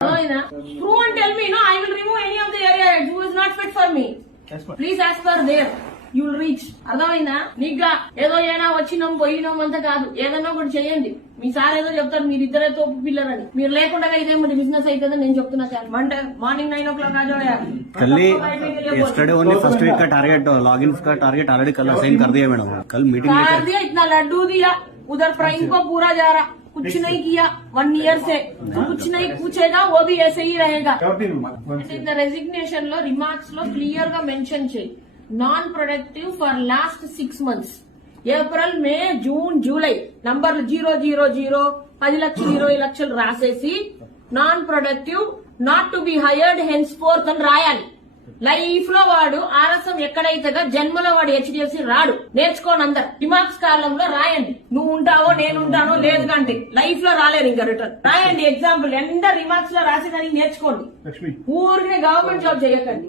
Prove and tell me, no, I will remove any of the area who is not fit for me. Please as per there. You will reach. అర్థమైందా? నీగా ఏదో ఏనా వచ్చినాం పోయినాం అంతా కాదు, ఏదన్నా ఒకటి చేయండి. మీ సార్ ఏదో చెప్తారు మీరిద్దరే తోపు పిల్లరని, మీరు లేకుండా ఇదే మరి బిజినెస్ అవుతుందని నేను చెప్తున్నా సార్. మార్నింग 9 o'clock आ जाओ यार. कल yesterday only first week का टारगेट लॉगिन का टारगेट ऑलरेडी कल असाइन कर दिया मैडम. कल मीटिंग कर दिया, इतना लड्डू दिया उधर प्राइम को पूरा जा रहा, कुछ नहीं किया 1 year से, कुछ नहीं पूछेगा वो भी ऐसे ही रहेगा. रेजिग्नेशन लो रिमार्क्स लो क्लियर గా మెన్షన్ చేయి, non productive for last 6 months. April May June July నంబర్లు 000 10 లక్షలు 20 లక్షలు రాసేసి non productive not to be hired hence fourth అని రాయాలి. లైఫ్ లో వాడు ఆర్ఎస్ఎం ఎక్కడైతే జన్మలో వాడు హెచ్డిఎఫ్సి రాడు, నేర్చుకోండి అందరు. రిమార్క్స్ కాలంలో రాయండి, నువ్వు ఉంటావో నేను ఉంటానో లేదు కంటే లైఫ్ లో రాలేరు ఇంకా రిటర్న్ రాయండి. ఎగ్జాంపుల్ ఎంత రిమార్క్స్ లో రాసి దానికి నేర్చుకోండి, ఊరికే గవర్నమెంట్ జాబ్ చేయకండి.